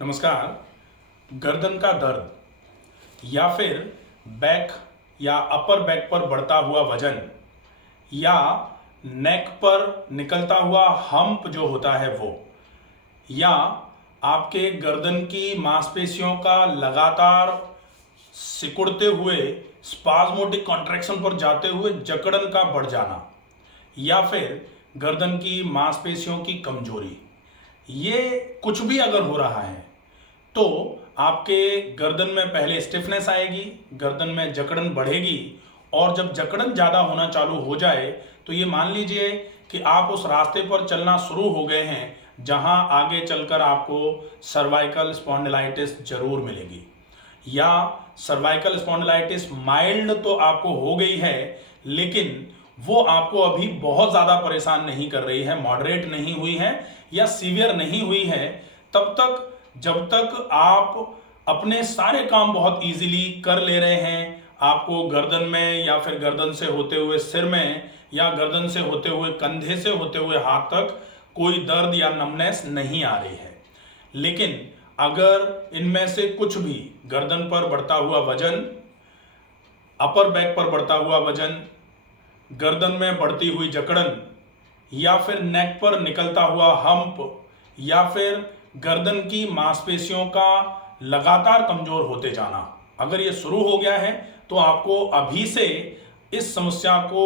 नमस्कार। गर्दन का दर्द या फिर बैक या अपर बैक पर बढ़ता हुआ वजन या नेक पर निकलता हुआ हम्प जो होता है वो, या आपके गर्दन की मांसपेशियों का लगातार सिकुड़ते हुए स्पाज्मोटिक कॉन्ट्रैक्शन पर जाते हुए जकड़न का बढ़ जाना, या फिर गर्दन की मांसपेशियों की कमजोरी, ये कुछ भी अगर हो रहा है तो आपके गर्दन में पहले स्टिफनेस आएगी, गर्दन में जकड़न बढ़ेगी, और जब जकड़न ज़्यादा होना चालू हो जाए तो ये मान लीजिए कि आप उस रास्ते पर चलना शुरू हो गए हैं जहां आगे चलकर आपको सर्वाइकल स्पॉन्डिलाइटिस जरूर मिलेगी। या सर्वाइकल स्पॉन्डिलाइटिस माइल्ड तो आपको हो गई है, लेकिन वो आपको अभी बहुत ज़्यादा परेशान नहीं कर रही है, मॉडरेट नहीं हुई है या सीवियर नहीं हुई है, तब तक जब तक आप अपने सारे काम बहुत इजीली कर ले रहे हैं, आपको गर्दन में या फिर गर्दन से होते हुए सिर में या गर्दन से होते हुए कंधे से होते हुए हाथ तक कोई दर्द या नमनेस नहीं आ रही है। लेकिन अगर इनमें से कुछ भी, गर्दन पर बढ़ता हुआ वजन, अपर बैक पर बढ़ता हुआ वजन, गर्दन में बढ़ती हुई जकड़न, या फिर नेक पर निकलता हुआ हम्प, या फिर गर्दन की मांसपेशियों का लगातार कमजोर होते जाना, अगर ये शुरू हो गया है तो आपको अभी से इस समस्या को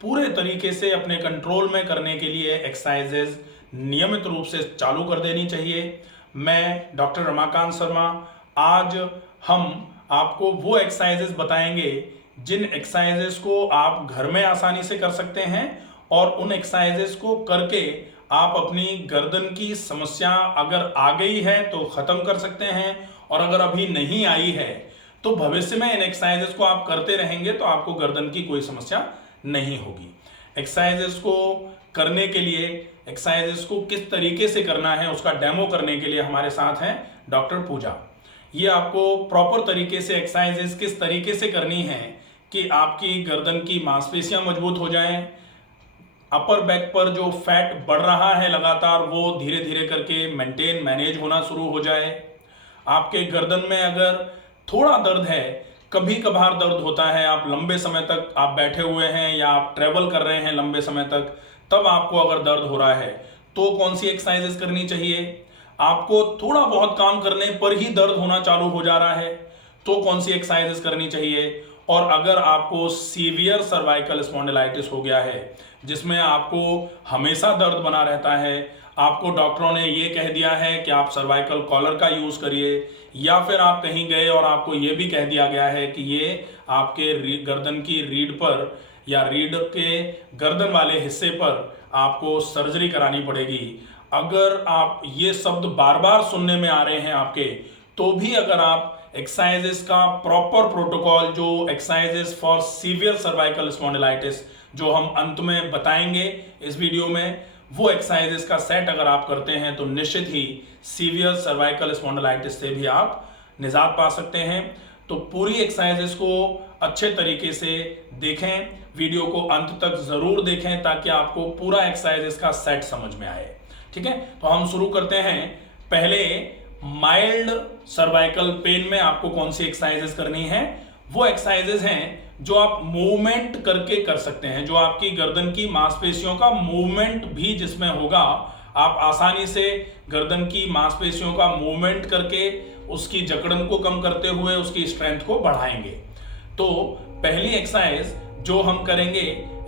पूरे तरीके से अपने कंट्रोल में करने के लिए एक्सरसाइजेज नियमित रूप से चालू कर देनी चाहिए। मैं डॉक्टर रमाकांत शर्मा आज हम आपको वो एक्सरसाइजेज बताएंगे जिन एक्सरसाइजेज को आप घर में आसानी से कर सकते हैं, और उन एक्सरसाइजेज को करके आप अपनी गर्दन की समस्या अगर आ गई है तो खत्म कर सकते हैं, और अगर अभी नहीं आई है तो भविष्य में इन एक्सरसाइजेस को आप करते रहेंगे तो आपको गर्दन की कोई समस्या नहीं होगी। एक्सरसाइजेस को करने के लिए, एक्सरसाइजेस को किस तरीके से करना है उसका डेमो करने के लिए हमारे साथ हैं डॉक्टर पूजा। ये आपको प्रॉपर तरीके से एक्सरसाइजेस किस तरीके से करनी है कि आपकी गर्दन की मांसपेशियां मजबूत हो जाएं, अपर बैक पर जो फैट बढ़ रहा है लगातार वो धीरे धीरे करके मेंटेन मैनेज होना शुरू हो जाए। आपके गर्दन में अगर थोड़ा दर्द है, कभी कभार दर्द होता है, आप लंबे समय तक आप बैठे हुए हैं या आप ट्रेवल कर रहे हैं लंबे समय तक, तब आपको अगर दर्द हो रहा है तो कौन सी एक्सरसाइजेस करनी चाहिए। आपको थोड़ा बहुत काम करने पर ही दर्द होना चालू हो जा रहा है तो कौन सी एक्सरसाइजेस करनी चाहिए। और अगर आपको सीवियर सर्वाइकल स्पॉन्डिलाइटिस हो गया है जिसमें आपको हमेशा दर्द बना रहता है, आपको डॉक्टरों ने ये कह दिया है कि आप सर्वाइकल कॉलर का यूज करिए, या फिर आप कहीं गए और आपको ये भी कह दिया गया है कि ये आपके गर्दन की रीढ़ पर या रीढ़ के गर्दन वाले हिस्से पर आपको सर्जरी करानी पड़ेगी, अगर आप ये शब्द बार बार सुनने में आ रहे हैं आपके, तो भी अगर आप एक्सरसाइजेस का प्रॉपर प्रोटोकॉल, जो exercises for severe cervical spondylitis जो हम अंत में बताएंगे इस वीडियो में, वो एक्सरसाइजेस का सेट अगर आप करते हैं तो निश्चित ही सीवियर सर्वाइकल स्पॉन्डिलाइटिस से भी आप निजात पा सकते हैं। तो पूरी एक्सरसाइजेस को अच्छे तरीके से देखें, वीडियो को अंत तक जरूर देखें ताकि आपको पूरा एक्सरसाइजेस का सेट समझ में आए। ठीक है, तो हम शुरू करते हैं। पहले माइल्ड सर्वाइकल पेन में आपको कौन सी एक्सरसाइजेस करनी है। वो एक्सरसाइजेस हैं जो आप मूवमेंट करके कर सकते हैं, जो आपकी गर्दन की मांसपेशियों का मूवमेंट भी जिसमें होगा, आप आसानी से गर्दन की मांसपेशियों का मूवमेंट करके उसकी जकड़न को कम करते हुए उसकी स्ट्रेंथ को बढ़ाएंगे। तो पहली एक्सरसाइज जो हम करेंगे,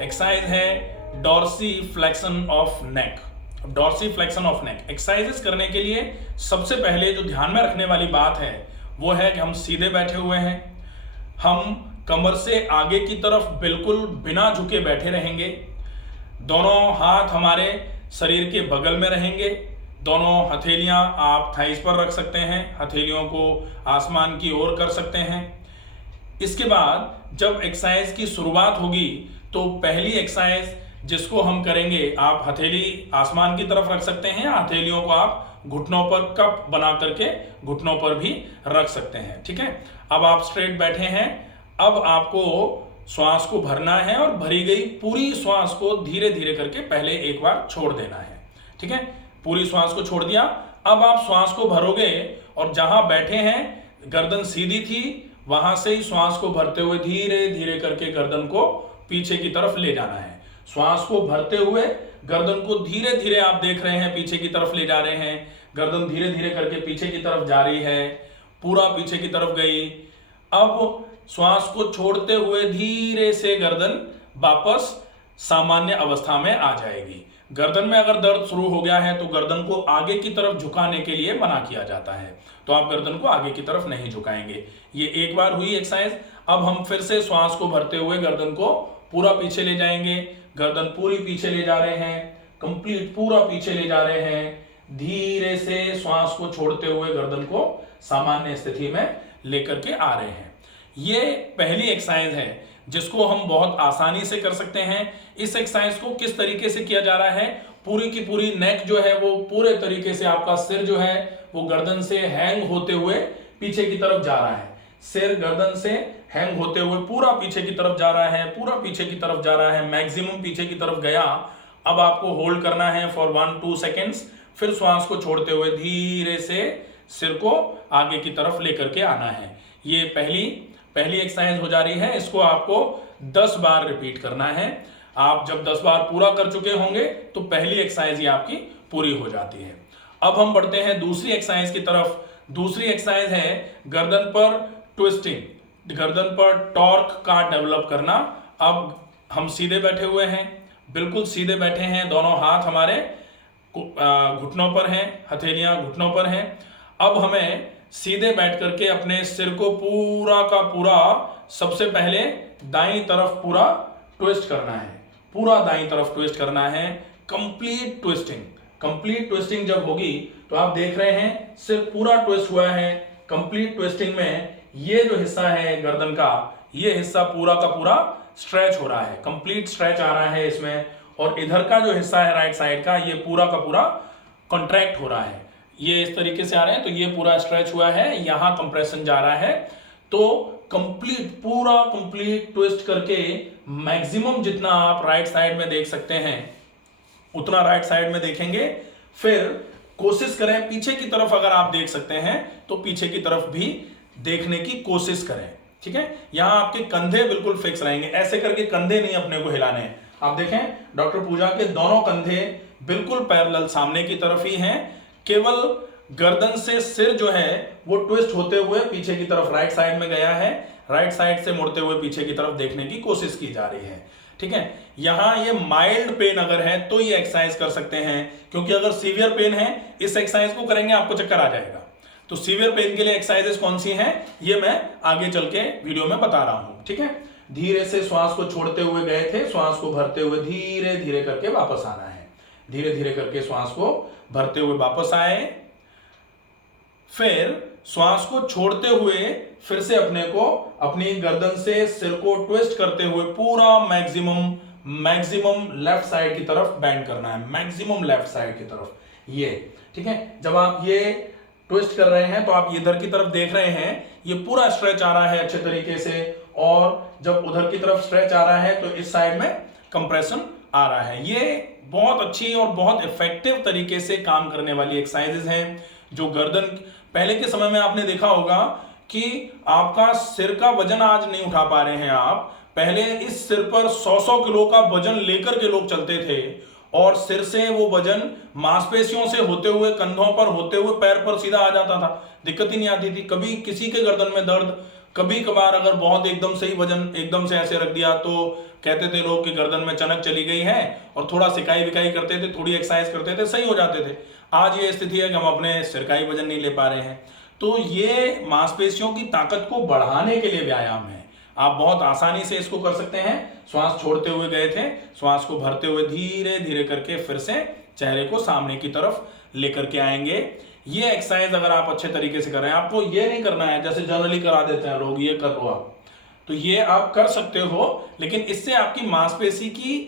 एक्सरसाइज है dorsiflexion of neck. Dorsiflexion of neck exercises करने के लिए सबसे पहले जो ध्यान में रखने वाली बात है वो है कि हम सीधे बैठे हुए हैं, हम कमर से आगे की तरफ बिल्कुल बिना झुके बैठे रहेंगे, दोनों हाथ हमारे शरीर के बगल में रहेंगे, दोनों हथेलियां आप थाइस पर रख सकते हैं, हथेलियों को आसमान की ओर कर सकते हैं। इसके बाद जब एक्सरसाइज की शुरुआत होगी तो पहली एक्सरसाइज जिसको हम करेंगे, आप हथेली आसमान की तरफ रख सकते हैं, हथेलियों को आप घुटनों पर कप बना करके घुटनों पर भी रख सकते हैं। ठीक है, अब आप स्ट्रेट बैठे हैं, अब आपको श्वास को भरना है और भरी गई पूरी श्वास को धीरे धीरे करके पहले एक बार छोड़ देना है। ठीक है, पूरी श्वास को छोड़ दिया, अब आप श्वास को भरोगे और जहां बैठे हैं गर्दन सीधी थी, वहां से ही श्वास को भरते हुए धीरे धीरे करके गर्दन को पीछे की तरफ ले जाना है। श्वास को भरते हुए गर्दन को धीरे धीरे आप देख रहे हैं पीछे की तरफ ले जा रहे हैं। गर्दन धीरे धीरे करके पीछे की तरफ जा रही है, पूरा पीछे की तरफ गई। अब श्वास को छोड़ते हुए धीरे से गर्दन वापस सामान्य अवस्था में आ जाएगी। गर्दन में अगर दर्द शुरू हो गया है तो गर्दन को आगे की तरफ झुकाने के लिए मना किया जाता है, तो आप गर्दन को आगे की तरफ नहीं झुकाएंगे। ये एक बार हुई एक्सरसाइज। अब हम फिर से श्वास को भरते हुए गर्दन को पूरा पीछे ले जाएंगे। गर्दन पूरी पीछे ले जा रहे हैं, कंप्लीट पूरा पीछे ले जा रहे हैं। धीरे से श्वास को छोड़ते हुए गर्दन को सामान्य स्थिति में लेकर के आ रहे हैं। ये पहली एक्सरसाइज है जिसको हम बहुत आसानी से कर सकते हैं। इस एक्सरसाइज को किस तरीके से किया जा रहा है, पूरी की पूरी नेक जो है वो पूरे तरीके से, आपका सिर जो है वो गर्दन से हैंग होते हुए पीछे की तरफ जा रहा है। सिर गर्दन से हैंग होते हुए पूरा पीछे की तरफ जा रहा है, पूरा पीछे की तरफ जा रहा है, मैक्सिमम पीछे की तरफ गया। अब आपको होल्ड करना है फॉर 1-2 सेकेंड्स, फिर श्वास को छोड़ते हुए धीरे से सिर को आगे की तरफ लेकर के आना है। ये पहली एक्सरसाइज हो जा रही है। इसको आपको 10 बार रिपीट करना है। आप जब 10 बार पूरा कर चुके होंगे तो पहली एक्सरसाइज ये आपकी पूरी हो जाती है। अब हम बढ़ते हैं दूसरी एक्सरसाइज की तरफ। दूसरी एक्सरसाइज है गर्दन पर ट्विस्टिंग, गर्दन पर टॉर्क का डेवलप करना। अब हम सीधे बैठे हुए हैं, बिल्कुल सीधे बैठे हैं, दोनों हाथ हमारे घुटनों पर हैं, हथेलियां घुटनों पर हैं। अब हमें सीधे बैठ करके अपने सिर को पूरा का पूरा सबसे पहले दाईं तरफ पूरा ट्विस्ट करना है, पूरा दाईं तरफ ट्विस्ट करना है। कंप्लीट ट्विस्टिंग जब होगी तो आप देख रहे हैं सिर पूरा ट्विस्ट हुआ है। कंप्लीट ट्विस्टिंग में ये जो हिस्सा है गर्दन का, ये हिस्सा पूरा का पूरा स्ट्रेच हो रहा है, कंप्लीट स्ट्रेच आ रहा है इसमें। और इधर का जो हिस्सा है राइट साइड का, ये पूरा का पूरा कॉन्ट्रैक्ट हो रहा है। ये इस तरीके से आ रहे हैं तो ये पूरा स्ट्रेच हुआ है, यहां कंप्रेशन जा रहा है। तो कंप्लीट ट्विस्ट करके मैक्सिमम जितना आप राइट साइड में देख सकते हैं उतना राइट साइड में देखेंगे। फिर कोशिश करें पीछे की तरफ, अगर आप देख सकते हैं तो पीछे की तरफ भी देखने की कोशिश करें, ठीक है। यहां आपके कंधे बिल्कुल फिक्स रहेंगे, ऐसे करके कंधे नहीं अपने को हिलाने हैं। आप देखें डॉक्टर पूजा के दोनों कंधे बिल्कुल पैरेलल सामने की तरफ ही हैं। केवल गर्दन से सिर जो है वो ट्विस्ट होते हुए पीछे की तरफ राइट साइड में गया है, राइट साइड से मुड़ते हुए पीछे की तरफ देखने की कोशिश की जा रही है, ठीक है। यहां ये माइल्ड पेन अगर है तो ये एक्सरसाइज कर सकते हैं, क्योंकि अगर सीवियर पेन है इस एक्सरसाइज को करेंगे आपको चक्कर आ जाएगा। तो सीवियर पेन के लिए एक्सरसाइजेस कौन सी हैं ये मैं आगे चल के वीडियो में बता रहा हूं, ठीक है। धीरे से श्वास को छोड़ते हुए गए थे, श्वास को भरते हुए धीरे धीरे करके वापस आना है। धीरे धीरे करके श्वास को भरते हुए वापस आए, फिर श्वास को छोड़ते हुए फिर से अपने को अपनी गर्दन से सिर को ट्विस्ट करते हुए पूरा मैक्सिमम लेफ्ट साइड की तरफ बेंड करना है, मैक्सिमम लेफ्ट साइड की तरफ, ये ठीक है। जब आप ये ट्विस्ट कर रहे हैं तो आप इधर की तरफ देख रहे हैं, ये पूरा स्ट्रेच आ रहा है अच्छे तरीके से, और जब उधर की तरफ स्ट्रेच आ रहा है तो इस साइड में कंप्रेशन आ रहा है। ये बहुत अच्छी और बहुत इफेक्टिव तरीके से काम करने वाली एक्सरसाइजेज हैं। जो गर्दन, पहले के समय में आपने देखा होगा कि आपका सिर का वजन आज नहीं उठा पा रहे हैं आप, पहले इस सिर पर 100-100 किलो का वजन लेकर के लोग चलते थे, और सिर से वो वजन मांसपेशियों से होते हुए, कंधों पर होते हुए पैर पर सीधा आ जाता था, दिक्कत ही नहीं आती थी। कभी किसी के गर्दन में दर्द, कभी कभार अगर बहुत एकदम से ही वजन एकदम से ऐसे रख दिया तो कहते थे लोग कि गर्दन में चनक चली गई है, और थोड़ा सिकाई विकाई करते थे, थोड़ी एक्सरसाइज करते थे, सही हो जाते थे। आज ये स्थिति है कि हम अपने सिर का ही वजन नहीं ले पा रहे हैं। तो ये मांसपेशियों की ताकत को बढ़ाने के लिए व्यायाम है, आप बहुत आसानी से इसको कर सकते हैं। श्वास छोड़ते हुए गए थे, श्वास को भरते हुए धीरे धीरे करके फिर से चेहरे को सामने की तरफ लेकर के आएंगे। ये एक्सरसाइज अगर आप अच्छे तरीके से कर रहे हैं, आपको ये नहीं करना है जैसे जनरली करा देते हैं लोग, ये कर लो आप, तो ये आप कर सकते हो, लेकिन इससे आपकी मांसपेशी की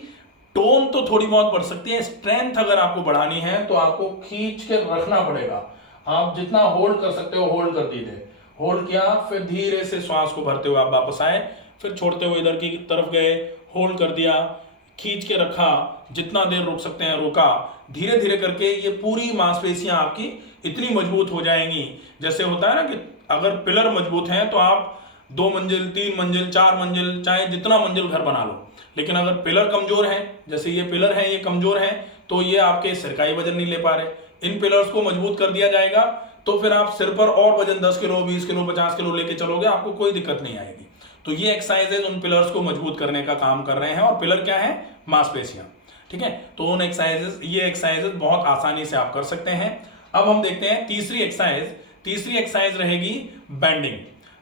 टोन तो थोड़ी बहुत बढ़ सकती है। स्ट्रेंथ अगर आपको बढ़ानी है तो आपको खींच के रखना पड़ेगा। आप जितना होल्ड कर सकते हो होल्ड कर दीजिए, होल्ड किया, फिर धीरे से श्वास को भरते हुए आप वापस आए, फिर छोड़ते हुए इधर की तरफ गए, होल्ड कर दिया, खींच के रखा, जितना देर रुक सकते हैं रोका। धीरे धीरे करके ये पूरी मांसपेशियां आपकी इतनी मजबूत हो जाएंगी। जैसे होता है ना कि अगर पिलर मजबूत हैं तो आप 2 मंजिल, 3 मंजिल, 4 मंजिल, चाहे जितना मंजिल घर बना लो, लेकिन अगर पिलर कमजोर है, जैसे ये पिलर है, ये कमजोर है, तो ये आपके सिर का ही वजन नहीं ले पा रहे। इन पिलर्स को मजबूत कर दिया जाएगा तो फिर आप सिर पर और वजन 10 किलो, 20 किलो, 50 किलो लेके चलोगे, आपको कोई दिक्कत नहीं आएगी। तो ये एक्सरसाइजेज उन पिलर्स को मजबूत करने का काम कर रहे हैं। और पिलर क्या है? मांसपेशियां। ठीक है, तो उन एक्सरसाइजेज, ये एक्सरसाइजेज बहुत आसानी से आप कर सकते हैं। अब हम देखते हैं तीसरी एक्सरसाइज। तीसरी एक्सरसाइज रहेगी बेंडिंग।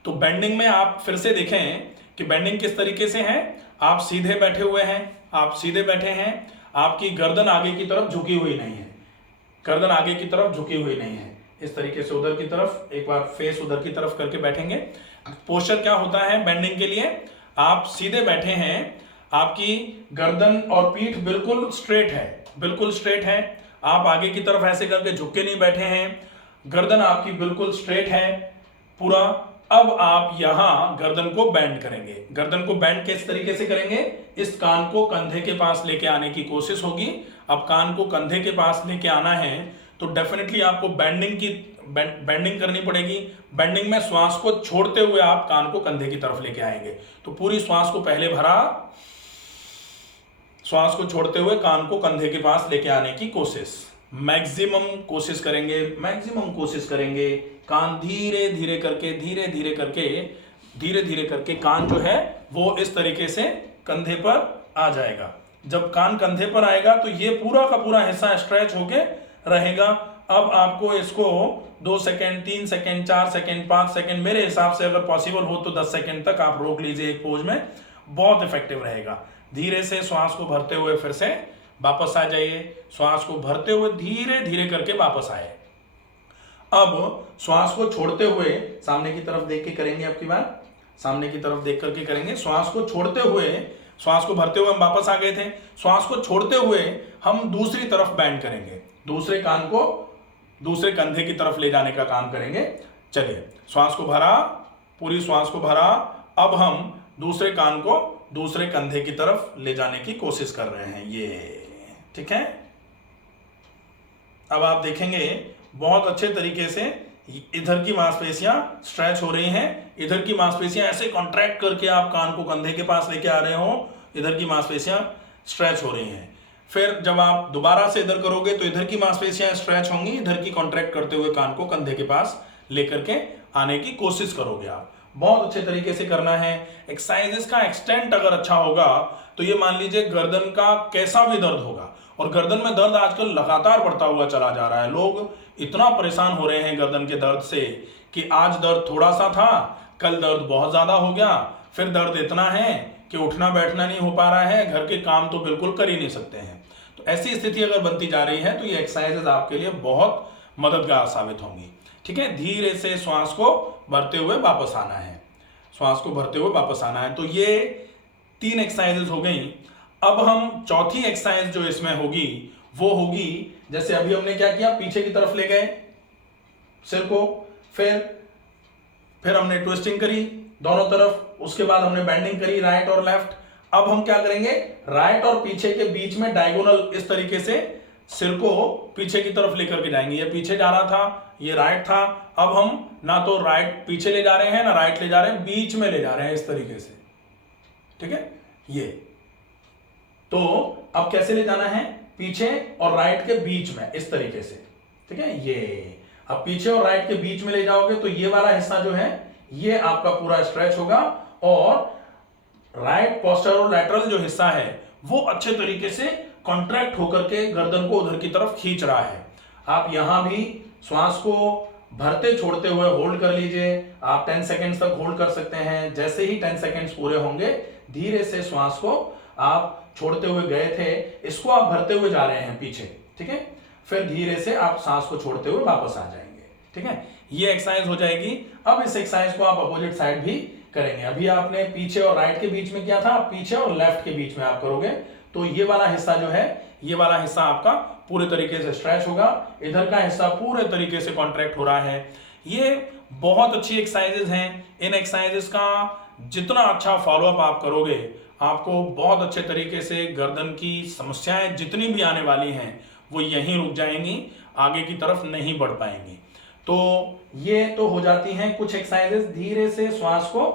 तो बेंडिंग में आप फिर से देखें कि बेंडिंग किस तरीके से है। आप सीधे बैठे हुए हैं, आप सीधे बैठे हैं, आपकी गर्दन आगे की तरफ झुकी हुई नहीं है, गर्दन आगे की तरफ झुकी हुई नहीं है। इस तरीके से उधर की तरफ, एक बार फेस उधर की तरफ करके बैठेंगे। पोस्चर क्या होता है बेंडिंग के लिए? आप सीधे बैठे हैं, आपकी गर्दन और पीठ बिल्कुल स्ट्रेट है, बिल्कुल स्ट्रेट है। आप आगे की तरफ ऐसे करके झुक के नहीं बैठे हैं, गर्दन आपकी बिल्कुल स्ट्रेट है पूरा। अब आप यहां गर्दन को बेंड करेंगे। गर्दन को बेंड किस तरीके से करेंगे? इस कान को कंधे के पास लेके आने की कोशिश होगी। अब कान को कंधे के पास लेके आना है तो डेफिनेटली आपको बेंडिंग करनी पड़ेगी। बेंडिंग में श्वास को छोड़ते हुए आप कान को कंधे की तरफ लेके आएंगे। तो पूरी श्वास को पहले भरा, श्वास को छोड़ते हुए कान को कंधे के पास लेके आने की कोशिश, मैक्सिमम कोशिश करेंगे, मैक्सिमम कोशिश करेंगे। कान धीरे धीरे करके, धीरे धीरे करके, धीरे धीरे करके कान जो है वो इस तरीके से कंधे पर आ जाएगा। जब कान कंधे पर आएगा तो ये पूरा का पूरा हिस्सा स्ट्रेच होके रहेगा। अब आपको इसको 2 सेकेंड, 3 सेकेंड, 4 सेकेंड, 5 सेकेंड, मेरे हिसाब से अगर पॉसिबल हो तो 10 सेकेंड तक आप रोक लीजिए एक पोज में, बहुत इफेक्टिव रहेगा। धीरे से श्वास को भरते हुए फिर से वापस आ जाइए, श्वास को भरते हुए धीरे धीरे करके वापस आए। अब श्वास को छोड़ते हुए सामने की तरफ देख के करेंगे, अब की बार सामने की तरफ देख करके करेंगे। श्वास को छोड़ते हुए, श्वास को भरते हुए हम वापस आ गए थे, श्वास को छोड़ते हुए हम दूसरी तरफ बेंड करेंगे, दूसरे कान को दूसरे कंधे की तरफ ले जाने का काम करेंगे। चलिए, श्वास को भरा, पूरी श्वास को भरा। अब हम दूसरे कान को दूसरे कंधे की तरफ ले जाने की कोशिश कर रहे हैं, ये ठीक है। अब आप देखेंगे बहुत अच्छे तरीके से इधर की मांसपेशियां स्ट्रेच हो रही हैं, इधर की मांसपेशियां ऐसे कॉन्ट्रैक्ट करके आप कान को कंधे के पास लेके आ रहे हो, इधर की मांसपेशियां स्ट्रेच हो रही हैं। फिर जब आप दोबारा से इधर करोगे तो इधर की मांसपेशियां स्ट्रेच होंगी, इधर की कॉन्ट्रैक्ट करते हुए कान को कंधे के पास लेकर के आने की कोशिश करोगे आप। बहुत अच्छे तरीके से करना है। एक्सरसाइजेस का एक्सटेंट अगर अच्छा होगा तो ये मान लीजिए गर्दन का कैसा भी दर्द होगा, और गर्दन में दर्द आजकल लगातार बढ़ता हुआ चला जा रहा है। लोग इतना परेशान हो रहे हैं गर्दन के दर्द से कि आज दर्द थोड़ा सा था, कल दर्द बहुत ज्यादा हो गया, फिर दर्द इतना है कि उठना बैठना नहीं हो पा रहा है, घर के काम तो बिल्कुल कर ही नहीं सकते हैं। तो ऐसी स्थिति अगर बनती जा रही है तो ये एक्सरसाइजेज आपके लिए बहुत मददगार साबित होंगी। ठीक है, धीरे से श्वास को भरते हुए वापस आना है, श्वास को भरते हुए वापस आना है। तो ये 3 एक्सरसाइजेज हो गई। अब हम चौथी एक्सरसाइज जो इसमें होगी वो होगी, जैसे अभी हमने क्या किया, पीछे की तरफ ले गए सिर को, फिर हमने ट्विस्टिंग करी दोनों तरफ, उसके बाद हमने बेंडिंग करी राइट और लेफ्ट। अब हम क्या करेंगे, राइट और पीछे के बीच में डायगोनल इस तरीके से सिर को पीछे की तरफ लेकर के जाएंगे। ये पीछे जा रहा था, ये राइट था, अब हम ना तो राइट पीछे ले जा रहे हैं ना राइट ले जा रहे हैं, बीच में ले जा रहे हैं इस तरीके से। ठीक है, ये तो अब कैसे ले जाना है, पीछे और राइट के बीच में इस तरीके से। ठीक है, ये अब पीछे और राइट के बीच में ले जाओगे तो ये वाला हिस्सा जो है ये आपका पूरा स्ट्रेच होगा, और राइट पोस्टेरोलैटरल जो हिस्सा है वो अच्छे तरीके से कॉन्ट्रैक्ट होकर के गर्दन को उधर की तरफ खींच रहा है। आप यहां भी श्वास को भरते छोड़ते हुए होल्ड कर लीजिए। आप 10 सेकेंड्स तक होल्ड कर सकते हैं। जैसे ही 10 सेकेंड्स पूरे होंगे धीरे से श्वास को आप छोड़ते हुए गए थे, इसको आप भरते हुए जा रहे हैं पीछे। ठीक है, फिर धीरे से आप सांस को छोड़ते हुए वापस आ जाएंगे। ठीक है, ये एक्सरसाइज हो जाएगी। अब इस एक्सरसाइज को आप अपोजिट साइड भी करेंगे। अभी आपने पीछे और राइट के बीच में किया था, पीछे और लेफ्ट के बीच में आप करोगे तो ये वाला हिस्सा जो है, ये वाला हिस्सा आपका पूरे तरीके से स्ट्रेच होगा, इधर का हिस्सा पूरे तरीके से कॉन्ट्रैक्ट हो रहा है। ये बहुत अच्छी एक्सरसाइजेज हैं। इन एक्सरसाइजेज का जितना अच्छा फॉलोअप आप करोगे, आपको बहुत अच्छे तरीके से गर्दन की समस्याएं जितनी भी आने वाली हैं वो यहीं रुक जाएंगी। आगे की तरफ नहीं बढ़ पाएंगी। तो ये तो हो जाती हैं कुछ एक्सरसाइजेस। धीरे से श्वास को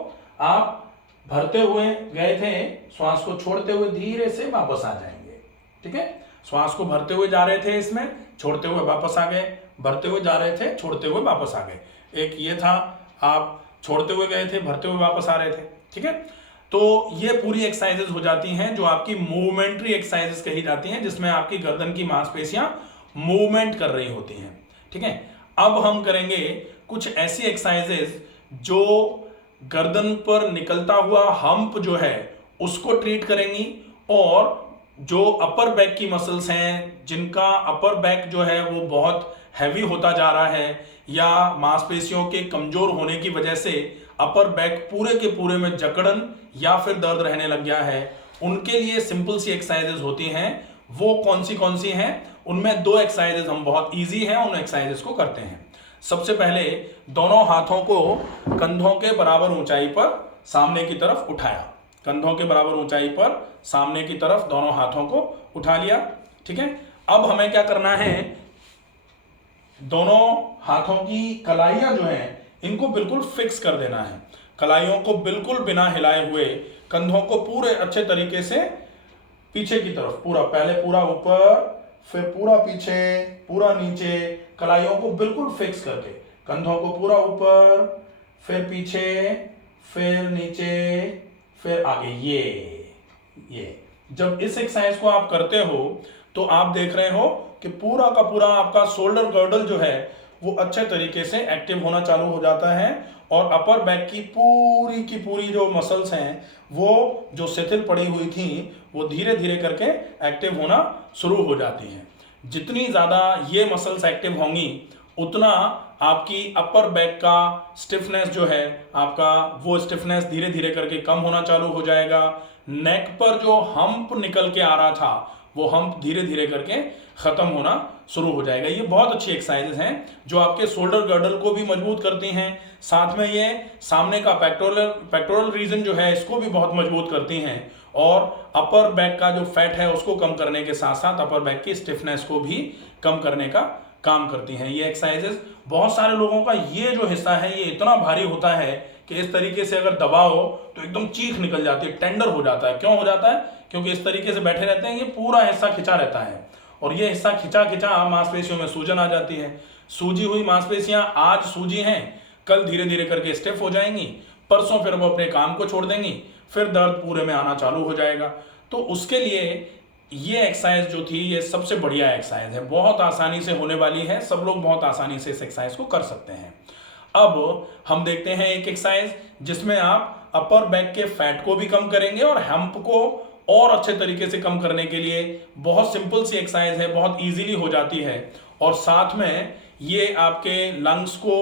आप भरते हुए गए थे, श्वास को छोड़ते हुए धीरे से वापस आ जाएंगे। ठीक है, श्वास को भरते हुए जा रहे थे, इसमें छोड़ते हुए वापस आ गए, भरते हुए जा रहे थे, छोड़ते हुए वापस आ गए। एक ये था, आप छोड़ते हुए गए थे, भरते हुए वापस आ रहे थे। ठीक है, तो ये पूरी एक्सरसाइजेस हो जाती हैं जो आपकी मूवमेंट्री एक्सरसाइजेस कही जाती हैं, जिसमें आपकी गर्दन की मांसपेशियां मूवमेंट कर रही होती हैं। ठीक है, अब हम करेंगे कुछ ऐसी एक्सरसाइजेस जो गर्दन पर निकलता हुआ हम्प जो है उसको ट्रीट करेंगी, और जो अपर बैक की मसल्स हैं, जिनका अपर बैक जो है वो बहुत हैवी होता जा रहा है, या मांसपेशियों के कमजोर होने की वजह से अपर बैक पूरे के पूरे में जकड़न या फिर दर्द रहने लग गया है, उनके लिए सिंपल सी एक्सरसाइजेस होती हैं। वो कौन सी हैं? उनमें दो एक्सरसाइजेस हम बहुत इजी हैं, उन एक्सरसाइजेस को करते हैं। सबसे पहले दोनों हाथों को कंधों के बराबर ऊंचाई पर सामने की तरफ उठाया, कंधों के बराबर ऊंचाई पर सामने की तरफ दोनों हाथों को उठा लिया। ठीक है, अब हमें क्या करना है, दोनों हाथों की कलाइयां जो हैं इनको बिल्कुल फिक्स कर देना है। कलाइयों को बिल्कुल बिना हिलाए हुए कंधों को पूरे अच्छे तरीके से पीछे की तरफ, पूरा पहले पूरा ऊपर, फिर पूरा पीछे, पूरा नीचे, कलाइयों को बिल्कुल फिक्स करके कंधों को पूरा ऊपर, फिर पीछे, फिर नीचे, फिर आगे। ये जब इस एक्सरसाइज को आप करते हो तो आप देख रहे हो कि पूरा का पूरा आपका शोल्डर गर्डल जो है वो अच्छे तरीके से एक्टिव होना चालू हो जाता है, और अपर बैक की पूरी जो मसल्स हैं वो जो शिथिल पड़ी हुई थी वो धीरे धीरे करके एक्टिव होना शुरू हो जाती हैं। जितनी ज़्यादा ये मसल्स एक्टिव होंगी उतना आपकी अपर बैक का स्टिफनेस जो है आपका, वो स्टिफनेस धीरे धीरे करके कम होना चालू हो जाएगा। नेक पर जो हम्प निकल के आ रहा था वो हम्प धीरे धीरे करके खत्म होना शुरू हो जाएगा। ये बहुत अच्छी एक्सरसाइजेस हैं जो आपके शोल्डर गर्डल को भी मजबूत करती हैं, साथ में ये सामने का पेक्टोरल रीजन जो है इसको भी बहुत मजबूत करती हैं, और अपर बैक का जो फैट है उसको कम करने के साथ साथ अपर बैक की स्टिफनेस को भी कम करने का काम करती हैं ये एक्सरसाइजेस। बहुत सारे लोगों का ये जो हिस्सा है ये इतना भारी होता है कि इस तरीके से अगर दबाओ तो एकदम चीख निकल जाती है, टेंडर हो जाता है। क्यों हो जाता है? क्योंकि इस तरीके से बैठे रहते हैं, ये पूरा हिस्सा खिंचा रहता है, और ये हिस्सा खिंचा खिंचा मांसपेशियों में सूजन आ जाती है। सूजी हुई मांसपेशियां आज सूजी हैं, कल धीरे धीरे करके स्टिफ हो जाएंगी, परसों फिर वो अपने काम को छोड़ देंगी, फिर दर्द पूरे में आना चालू हो जाएगा। तो उसके लिए ये एक्सरसाइज जो थी ये सबसे बढ़िया एक्सरसाइज है, बहुत आसानी से होने वाली है, सब लोग बहुत आसानी से इस एक्सरसाइज को कर सकते हैं। अब हम देखते हैं एक एक्सरसाइज जिसमें आप अपर बैक के फैट को भी कम करेंगे और हम्प को और अच्छे तरीके से कम करने के लिए बहुत सिंपल सी एक्सरसाइज है, बहुत इजीली हो जाती है, और साथ में ये आपके लंग्स को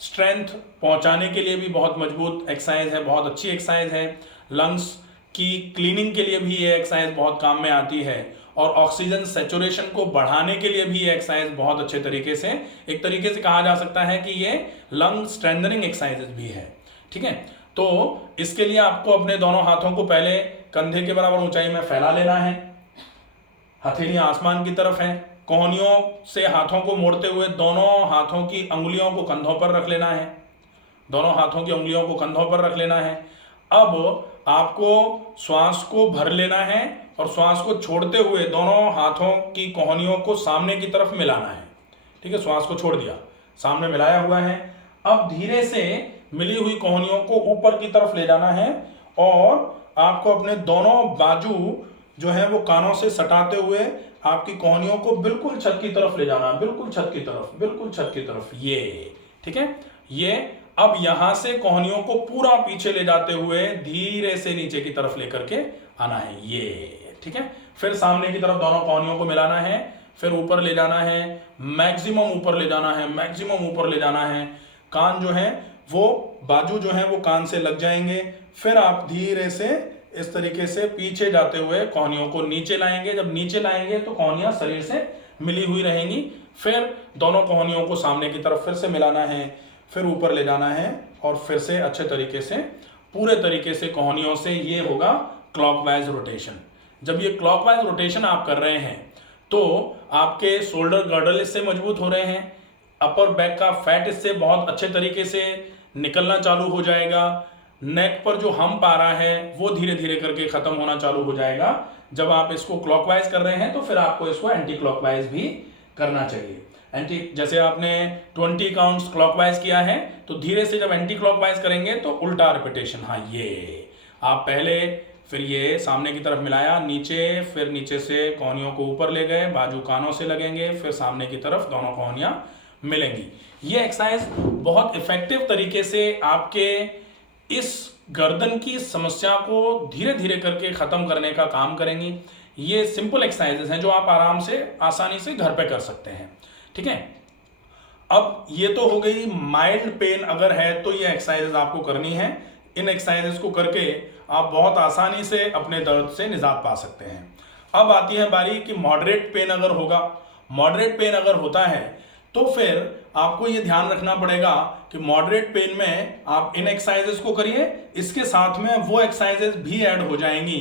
स्ट्रेंथ पहुंचाने के लिए भी बहुत मजबूत एक्सरसाइज है, बहुत अच्छी एक्सरसाइज है। लंग्स की क्लीनिंग के लिए भी ये एक्सरसाइज बहुत काम में आती है, और ऑक्सीजन सैचुरेशन को बढ़ाने के लिए भी ये एक्सरसाइज बहुत अच्छे तरीके से, एक तरीके से कहा जा सकता है कि ये लंग स्ट्रेंथनिंग एक्सरसाइजेज भी है। ठीक है, तो इसके लिए आपको अपने दोनों हाथों को पहले कंधे के बराबर ऊंचाई में फैला लेना है, हथेलियां आसमान की तरफ हैं, कोहनियों से हाथों को मोड़ते हुए दोनों हाथों की अंगुलियों को कंधों पर रख लेना है, दोनों हाथों की अंगुलियों को कंधों पर रख लेना है। अब आपको श्वास को भर लेना है और श्वास को छोड़ते हुए दोनों हाथों की कोहनियों को सामने की तरफ मिलाना है। ठीक है, श्वास को छोड़ दिया, सामने मिलाया हुआ है। अब धीरे से मिली हुई कोहनियों को ऊपर की तरफ ले जाना है, और आपको अपने दोनों बाजू जो है वो कानों से सटाते हुए आपकी कोहनियों को बिल्कुल छत की तरफ ले जाना, बिल्कुल छत की तरफ, बिल्कुल छत की तरफ। ये ठीक है, ये अब यहां से कोहनियों को पूरा पीछे ले जाते हुए धीरे से नीचे की तरफ लेकर के आना है। ये ठीक है, फिर सामने की तरफ दोनों कोहनियों को मिलाना है, फिर ऊपर ले जाना है, मैक्सिमम ऊपर ले जाना है, मैक्सिमम ऊपर ले जाना है। कान जो है वो बाजू जो है वो कान से लग जाएंगे, फिर आप धीरे से इस तरीके से पीछे जाते हुए कोहनियों को नीचे लाएंगे। जब नीचे लाएंगे तो कोहनियां शरीर से मिली हुई रहेंगी, फिर दोनों कोहनियों को सामने की तरफ फिर से मिलाना है, फिर ऊपर ले जाना है, और फिर से अच्छे तरीके से पूरे तरीके से कोहनियों से, ये होगा क्लॉकवाइज रोटेशन। जब ये क्लॉकवाइज रोटेशन आप कर रहे हैं तो आपके शोल्डर गर्डल इससे मजबूत हो रहे हैं, अपर बैक का फैट इससे बहुत अच्छे तरीके से निकलना चालू हो जाएगा, नेक पर जो हम्प आ रहा है वो धीरे धीरे करके खत्म होना चालू हो जाएगा। जब आप इसको क्लॉकवाइज कर रहे हैं तो फिर आपको इसको एंटी क्लॉकवाइज भी करना चाहिए। एंटी जैसे आपने 20 काउंट्स क्लॉकवाइज किया है तो धीरे से जब एंटी क्लॉकवाइज करेंगे तो उल्टा रिपीटेशन। हाँ, ये आप पहले फिर ये सामने की तरफ मिलाया, नीचे, फिर नीचे से कोहनियों को ऊपर ले गए, बाजू कानों से लगेंगे, फिर सामने की तरफ दोनों कोहनियां मिलेंगी। ये एक्सरसाइज बहुत इफेक्टिव तरीके से आपके इस गर्दन की समस्या को धीरे धीरे करके खत्म करने का काम करेंगी। ये सिंपल एक्सरसाइजेस हैं जो आप आराम से आसानी से घर पे कर सकते हैं। ठीक है, अब ये तो हो गई माइल्ड पेन अगर है तो ये एक्सरसाइजेस आपको करनी है। इन एक्सरसाइजेस को करके आप बहुत आसानी से अपने दर्द से निजात पा सकते हैं। अब आती है बारी कि मॉडरेट पेन अगर होगा। मॉडरेट पेन अगर होता है तो फिर आपको ये ध्यान रखना पड़ेगा कि मॉडरेट पेन में आप इन एक्सरसाइजेस को करिए, इसके साथ में वो एक्सरसाइजेस भी ऐड हो जाएंगी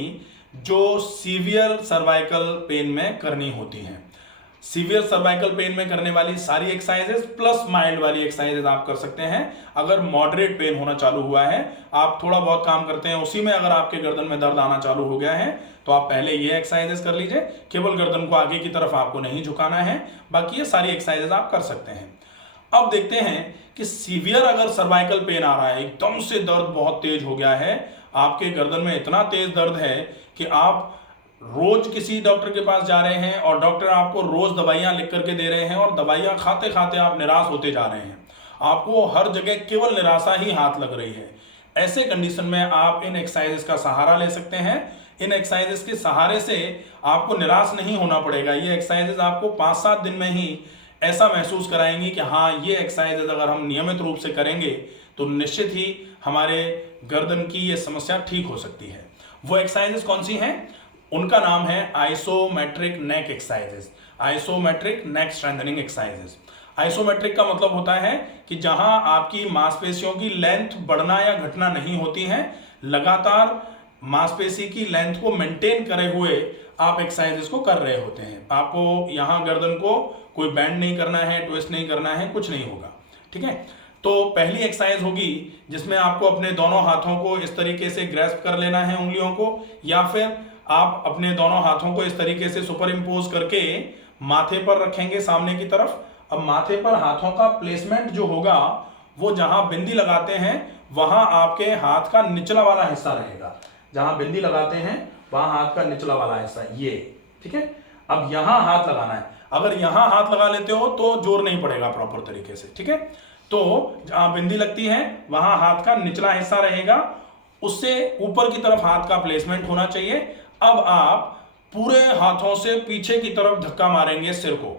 जो सीवियर सर्वाइकल पेन में करनी होती हैं। सीवियर सर्वाइकल पेन में करने वाली सारी एक्सरसाइजेस प्लस माइल्ड वाली एक्सरसाइजेस आप कर सकते हैं। अगर मॉडरेट पेन होना चालू हुआ है, आप थोड़ा बहुत काम करते हैं, उसी में अगर आपके गर्दन में दर्द आना चालू हो गया है तो आप पहले ये एक्सरसाइजेस कर लीजिए। केवल गर्दन को आगे की तरफ आपको नहीं झुकाना है, बाकी ये सारी एक्सरसाइजेस आप कर सकते हैं। अब देखते हैं कि सीवियर अगर सर्वाइकल पेन आ रहा है, एकदम से दर्द बहुत तेज हो गया है, आपके गर्दन में इतना तेज दर्द है कि आप रोज किसी डॉक्टर के पास जा रहे हैं और डॉक्टर आपको रोज दवाइयां लिख करके दे रहे हैं और दवाइयां खाते खाते आप निराश होते जा रहे हैं, आपको हर जगह केवल निराशा ही हाथ लग रही है। ऐसे कंडीशन में आप इन एक्सरसाइजेस का सहारा ले सकते हैं। इन एक्सरसाइजेस के सहारे से आपको निराश नहीं होना पड़ेगा। ये एक्सरसाइजेस आपको 5-7 दिन में ही ऐसा महसूस कराएंगी कि हाँ, ये एक्सरसाइजेस अगर हम नियमित रूप से करेंगे तो निश्चित ही हमारे गर्दन की ये समस्या ठीक हो सकती है। वो एक्सरसाइजेस कौन सी हैं? उनका नाम है आइसोमेट्रिक नेक एक्सरसाइजेस, आइसोमेट्रिक नेक स्ट्रेंथनिंग एक्सरसाइजेस। आइसोमेट्रिक का मतलब होता है कि जहां आपकी मांसपेशियों की लेंथ बढ़ना या घटना नहीं होती है, लगातार मांसपेशी की लेंथ को मेंटेन करे हुए आप एक्सरसाइजेस को कर रहे होते हैं। आपको यहां गर्दन को कोई बैंड नहीं करना है, ट्विस्ट नहीं करना है, कुछ नहीं होगा। ठीक है, तो पहली एक्सरसाइज होगी जिसमें आपको अपने दोनों हाथों को इस तरीके से ग्रैस्प कर लेना है उंगलियों को, या फिर आप अपने दोनों हाथों को इस तरीके से सुपर इंपोज करके माथे पर रखेंगे सामने की तरफ। अब माथे पर हाथों का प्लेसमेंट जो होगा वो जहां बिंदी लगाते हैं वहां आपके हाथ का निचला वाला हिस्सा रहेगा। जहां बिंदी लगाते हैं वहां हाथ का निचला वाला हिस्सा ये। ठीक है, अब यहां हाथ लगाना है। अगर यहां हाथ लगा लेते हो तो जोर नहीं पड़ेगा प्रॉपर तरीके से। ठीक है, तो जहां बिंदी लगती है वहां हाथ का निचला हिस्सा रहेगा, उससे ऊपर की तरफ हाथ का प्लेसमेंट होना चाहिए। अब आप पूरे हाथों से पीछे की तरफ धक्का मारेंगे सिर को,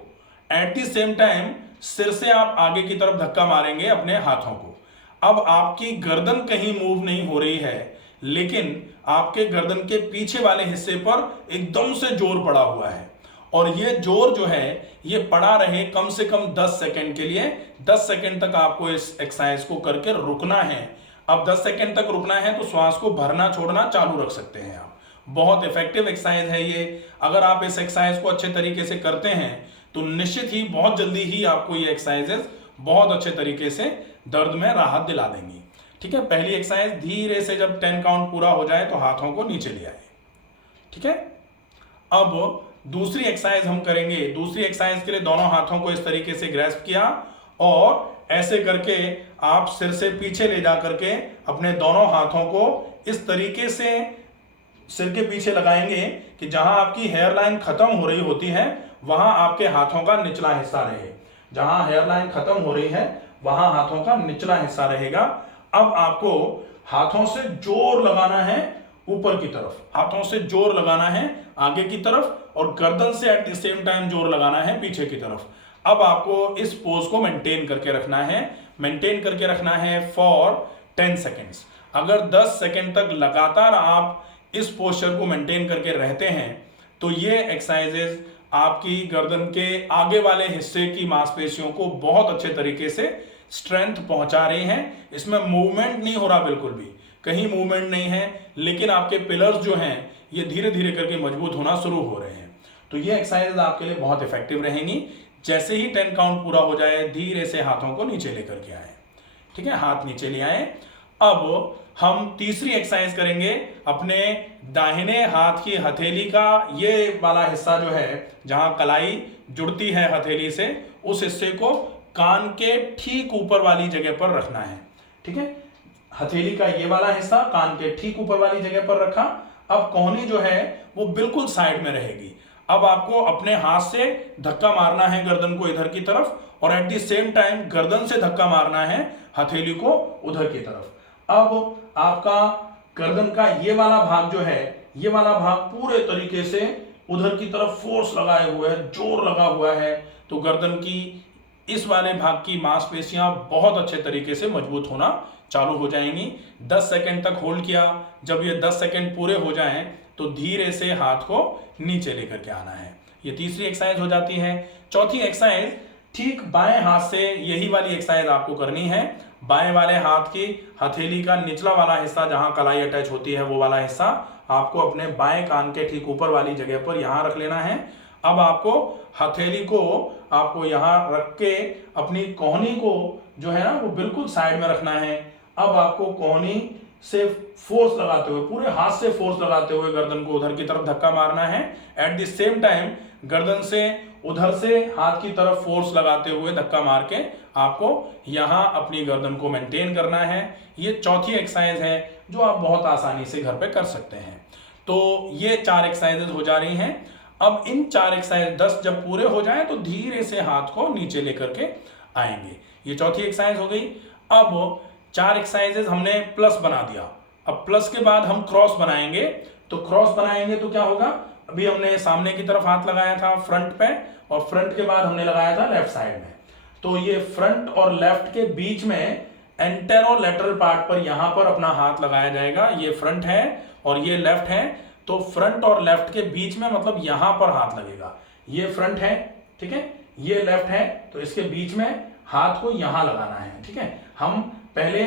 एट द सेम टाइम सिर से आप आगे की तरफ धक्का मारेंगे अपने हाथों को। अब आपकी गर्दन कहीं मूव नहीं हो रही है, लेकिन आपके गर्दन के पीछे वाले हिस्से पर एकदम से जोर पड़ा हुआ है, और ये जोर जो है ये पड़ा रहे कम से कम 10 सेकंड के लिए। 10 सेकंड तक आपको इस एक्सरसाइज को करके रुकना है। अब 10 सेकंड तक रुकना है तो श्वास को भरना छोड़ना चालू रख सकते हैं आप। बहुत इफेक्टिव एक्सरसाइज है ये। अगर आप इस एक्सरसाइज को अच्छे तरीके से करते हैं तो निश्चित ही बहुत जल्दी ही आपको ये एक्सरसाइजेस बहुत अच्छे तरीके से दर्द में राहत दिला देंगी। ठीक है, पहली एक्सरसाइज धीरे से जब 10 काउंट पूरा हो जाए तो हाथों को नीचे ले आए। ठीक है, अब दूसरी एक्सरसाइज हम करेंगे। दूसरी एक्सरसाइज के लिए दोनों हाथों को इस तरीके से ग्रैस्प किया और ऐसे करके आप सिर से पीछे ले जा करके अपने दोनों हाथों को इस तरीके से सिर के पीछे लगाएंगे कि जहां आपकी हेयर लाइन खत्म हो रही होती है वहां आपके हाथों का निचला हिस्सा रहे। जहां हेयर लाइन खत्म हो रही है वहां हाथों का निचला हिस्सा रहेगा। अब आपको हाथों से जोर लगाना है ऊपर की तरफ, हाथों से जोर लगाना है आगे की तरफ, और गर्दन से एट द सेम टाइम जोर लगाना है पीछे की तरफ। अब आपको इस पोज को मेंटेन करके रखना है। मेंटेन करके रखना है फॉर 10 सेकेंड्स। अगर 10 सेकेंड तक लगातार आप इस पोस्चर को मेंटेन करके रहते हैं तो ये एक्सरसाइजेस आपकी गर्दन के आगे वाले हिस्से की मांसपेशियों को बहुत अच्छे तरीके से स्ट्रेंथ पहुंचा रही हैं। इसमें मूवमेंट नहीं हो रहा, बिल्कुल भी कहीं मूवमेंट नहीं है, लेकिन आपके पिलर्स जो हैं ये धीरे धीरे करके मजबूत होना शुरू हो रहे हैं। तो ये एक्सरसाइज आपके लिए बहुत इफेक्टिव रहेंगी। जैसे ही 10 काउंट पूरा हो जाए धीरे से हाथों को नीचे लेकर के आए, ठीक है, हाथ नीचे ले आए। अब हम तीसरी एक्सरसाइज करेंगे। अपने दाहिने हाथ की हथेली का ये वाला हिस्सा जो है जहां कलाई जुड़ती है हथेली से, उस हिस्से को कान के ठीक ऊपर वाली जगह पर रखना है, ठीक है। हथेली का ये वाला हिस्सा कान के ठीक ऊपर वाली जगह पर रखा। अब कोहनी जो है वो बिल्कुल साइड में रहेगी। अब आपको अपने हाथ से धक्का मारना है गर्दन को इधर की तरफ, और एट द सेम टाइम गर्दन से धक्का मारना है हथेली को उधर की तरफ। अब आपका गर्दन का ये वाला भाग जो है, ये वाला भाग पूरे तरीके से उधर की तरफ फोर्स लगाए हुए है, जोर लगा हुआ है। तो गर्दन की इस वाले भाग की मांसपेशियां बहुत अच्छे तरीके से मजबूत होना चालू हो जाएंगी। 10 सेकंड तक होल्ड किया। जब ये 10 सेकंड पूरे हो जाएं तो धीरे से हाथ को नीचे लेकर के आना है। ये तीसरी एक्सरसाइज हो जाती है। चौथी एक्सरसाइज ठीक बाएं हाथ से यही वाली एक्सरसाइज आपको करनी है। बाएं वाले हाथ की हथेली का निचला वाला हिस्सा जहां कलाई अटैच होती है वो वाला हिस्सा आपको अपने बाएं कान के ठीक ऊपर वाली जगह पर यहां रख लेना है। अब आपको हथेली को आपको यहां रख के अपनी कोहनी को जो है ना वो बिल्कुल साइड में रखना है। अब आपको कोहनी से फोर्स लगाते हुए, पूरे हाथ से फोर्स लगाते हुए गर्दन को उधर की तरफ धक्का मारना है। एट द सेम टाइम गर्दन से उधर से हाथ की तरफ फोर्स लगाते हुए धक्का मार के आपको यहां अपनी गर्दन को मेंटेन करना है। ये चौथी एक्सरसाइज है जो आप बहुत आसानी से घर पे कर सकते हैं। तो ये 4 एक्सरसाइजेज हो जा रही हैं। अब इन 4 एक्सरसाइज 10 जब पूरे हो जाएं तो धीरे से हाथ को नीचे लेकर के आएंगे। ये चौथी एक्सरसाइज हो गई। अब 4 एक्सरसाइजेज हमने प्लस बना दिया। अब प्लस के बाद हम क्रॉस बनाएंगे। तो क्रॉस बनाएंगे तो क्या होगा, अभी हमने सामने की तरफ हाथ लगाया था फ्रंट पे, और फ्रंट के बाद हमने लगाया था लेफ्ट साइड में। तो ये फ्रंट और लेफ्ट के बीच में एंटेरोलेटरल पार्ट पर यहां पर अपना हाथ लगाया जाएगा। ये फ्रंट है और ये लेफ्ट है, तो फ्रंट और लेफ्ट के बीच में मतलब यहां पर हाथ लगेगा। ये फ्रंट है, ठीक है, ये लेफ्ट है, तो इसके बीच में हाथ को यहां लगाना है, ठीक है। हम पहले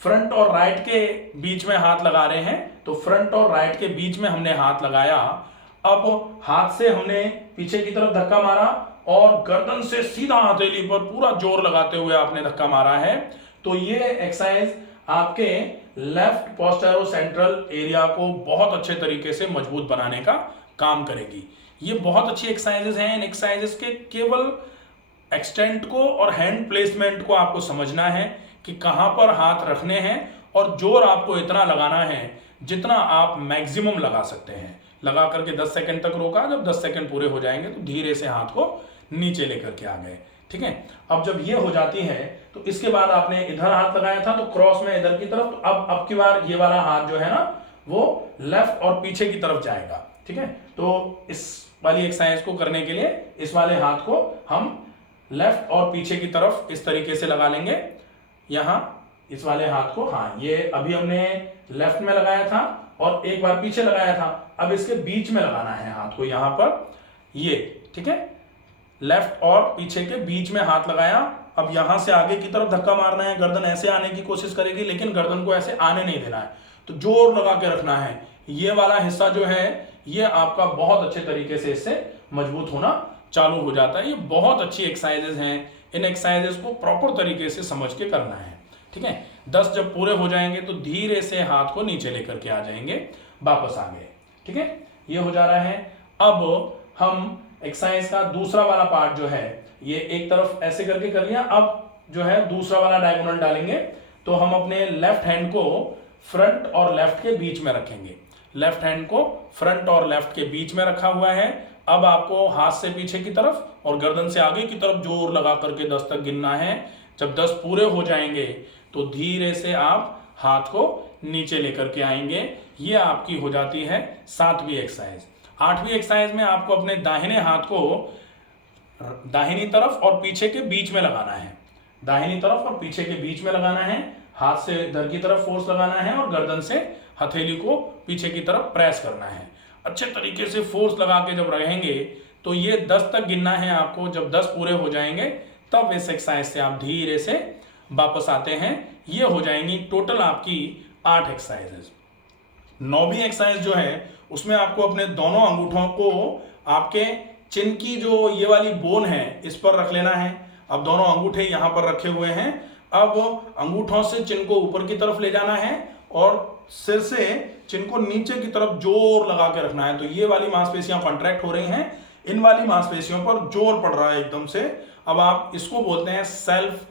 फ्रंट और राइट के बीच में हाथ लगा रहे हैं, तो फ्रंट और राइट के बीच में हमने हाथ लगाया। अब हाथ से हमने पीछे की तरफ धक्का मारा और गर्दन से सीधा हथेली पर पूरा जोर लगाते हुए आपने धक्का मारा है। तो ये एक्सरसाइज आपके लेफ्ट पोस्टेरो सेंट्रल एरिया को बहुत अच्छे तरीके से मजबूत बनाने का काम करेगी। ये बहुत अच्छी एक्सरसाइजेस हैं। इन एक्सरसाइजेस के केवल एक्सटेंट को और हैंड प्लेसमेंट को आपको समझना है कि कहां पर हाथ रखने हैं, और जोर आपको इतना लगाना है जितना आप मैक्सिमम लगा सकते हैं। लगा करके 10 सेकंड तक रोका। जब 10 सेकंड पूरे हो जाएंगे तो धीरे से हाथ को नीचे लेकर के आ गए, ठीक है। अब जब ये हो जाती है तो इसके बाद आपने इधर हाथ लगाया था तो क्रॉस में इधर की तरफ, तो अब की बार ये वाला हाथ जो है ना वो लेफ्ट और पीछे की तरफ जाएगा, ठीक है। तो इस वाली एक्सरसाइज को करने के लिए इस वाले हाथ को हम लेफ्ट और पीछे की तरफ इस तरीके से लगा लेंगे। यहां इस वाले हाथ को, हाँ, ये अभी हमने लेफ्ट में लगाया था और एक बार पीछे लगाया था। अब इसके बीच में लगाना है हाथ को, यहां पर ये, ठीक है। लेफ्ट और पीछे के बीच में हाथ लगाया। अब यहां से आगे की तरफ धक्का मारना है। गर्दन ऐसे आने की कोशिश करेगी लेकिन गर्दन को ऐसे आने नहीं देना है, तो जोर लगा के रखना है। ये वाला हिस्सा जो है ये आपका बहुत अच्छे तरीके से इससे मजबूत होना चालू हो जाता है। ये बहुत अच्छी एक्सरसाइजेस हैं। इन एक्सरसाइजेस को प्रॉपर तरीके से समझ के करना है, ठीक है। 10 जब पूरे हो जाएंगे तो धीरे से हाथ को नीचे लेकर के आ जाएंगे, वापस आ गए, ठीक है। ये हो जा रहा है। अब हम एक्सरसाइज का दूसरा वाला पार्ट जो है ये एक तरफ ऐसे करके कर लिया। अब जो है दूसरा वाला डायगोनल डालेंगे। तो हम अपने लेफ्ट हैंड को फ्रंट और लेफ्ट के बीच में रखेंगे। लेफ्ट हैंड को फ्रंट और लेफ्ट के बीच में रखा हुआ है। अब आपको हाथ से पीछे की तरफ और गर्दन से आगे की तरफ जोर लगा करके 10 तक गिनना है। जब 10 पूरे हो जाएंगे तो धीरे से आप हाथ को नीचे लेकर के आएंगे। ये आपकी हो जाती है 7वीं एक्सरसाइज। 8वीं एक्सरसाइज में आपको अपने दाहिने हाथ को दाहिनी तरफ और पीछे के बीच में लगाना है। दाहिनी तरफ और पीछे के बीच में लगाना है। हाथ से इधर की तरफ फोर्स लगाना है और गर्दन से हथेली को पीछे की तरफ प्रेस करना है। अच्छे तरीके से फोर्स लगा के जब रहेंगे तो ये 10 तक गिनना है आपको। जब 10 पूरे हो जाएंगे तब इस एक्सरसाइज से आप धीरे से वापस आते हैं। ये हो जाएंगी टोटल आपकी 8 एक्सरसाइजेस। 9वीं एक्सरसाइज जो है उसमें आपको अपने दोनों अंगूठों को आपके चिन की जो ये वाली बोन है इस पर रख लेना है। अब दोनों अंगूठे यहां पर रखे हुए हैं। अब अंगूठों से चिन को ऊपर की तरफ ले जाना है और सिर से चिन को नीचे की तरफ जोर लगा के रखना है। तो ये वाली मांसपेशियां कॉन्ट्रैक्ट हो रही हैं, इन वाली मांसपेशियों पर जोर पड़ रहा है एकदम से। अब आप इसको बोलते हैं सेल्फ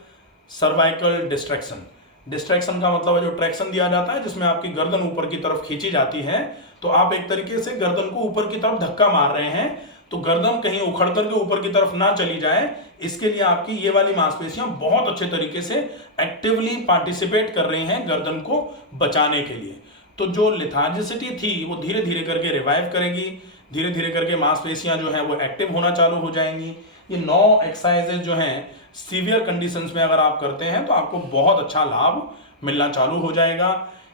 सर्वाइकल डिस्ट्रैक्शन। डिस्ट्रैक्शन का मतलब है जो ट्रैक्शन दिया जाता है जिसमें आपकी गर्दन ऊपर की तरफ खींची जाती है। तो आप एक तरीके से गर्दन को ऊपर की तरफ धक्का मार रहे हैं, तो गर्दन कहीं उखड़ करके ऊपर की तरफ ना चली जाए, इसके लिए आपकी ये वाली मांसपेशियां बहुत अच्छे तरीके से एक्टिवली पार्टिसिपेट कर रही हैं गर्दन को बचाने के लिए। तो जो लिथार्जिसिटी थी वो धीरे धीरे करके रिवाइव करेगी, धीरे धीरे करके मांसपेशियां जो है वो एक्टिव होना चालू हो जाएंगी। ये 9 एक्सरसाइजेज जो हैं सीवियर कंडीशंस में अगर आप करते हैं तो आपको बहुत अच्छा लाभ मिलना चालू हो जाएगा।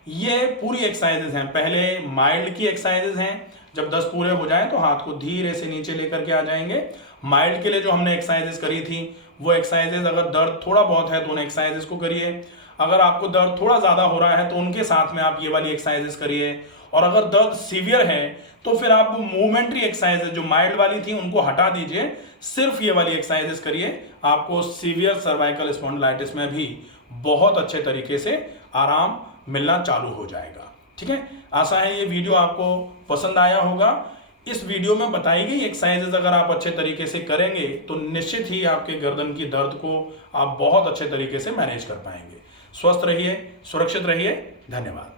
ये पूरी एक्सरसाइजेज हैं, पहले माइल्ड की एक्सरसाइजेज हैं, जब 10 पूरे हो जाएं तो हाथ को धीरे से नीचे लेकर के आ जाएंगे। माइल्ड के लिए जो हमने एक्सरसाइजेज करी थी वो एक्सरसाइजेज, अगर दर्द थोड़ा बहुत है तो उन एक्सरसाइजेज को करिए। अगर आपको दर्द थोड़ा ज्यादा हो रहा है तो उनके साथ में आप ये वाली एक्सरसाइजेज करिए। और अगर दर्द सीवियर है तो फिर आप मूवमेंट्री एक्सरसाइजेज जो माइल्ड वाली थी उनको हटा दीजिए, सिर्फ ये वाली एक्सरसाइजेज करिए। आपको सीवियर सर्वाइकल स्पॉन्डिलाइटिस में भी बहुत अच्छे तरीके से आराम मिलना चालू हो जाएगा। ठीक है, आशा है ये वीडियो आपको पसंद आया होगा। इस वीडियो में बताई गई एक्सरसाइजेज अगर आप अच्छे तरीके से करेंगे तो निश्चित ही आपके गर्दन की दर्द को आप बहुत अच्छे तरीके से मैनेज कर पाएंगे। स्वस्थ रहिए, सुरक्षित रहिए, धन्यवाद।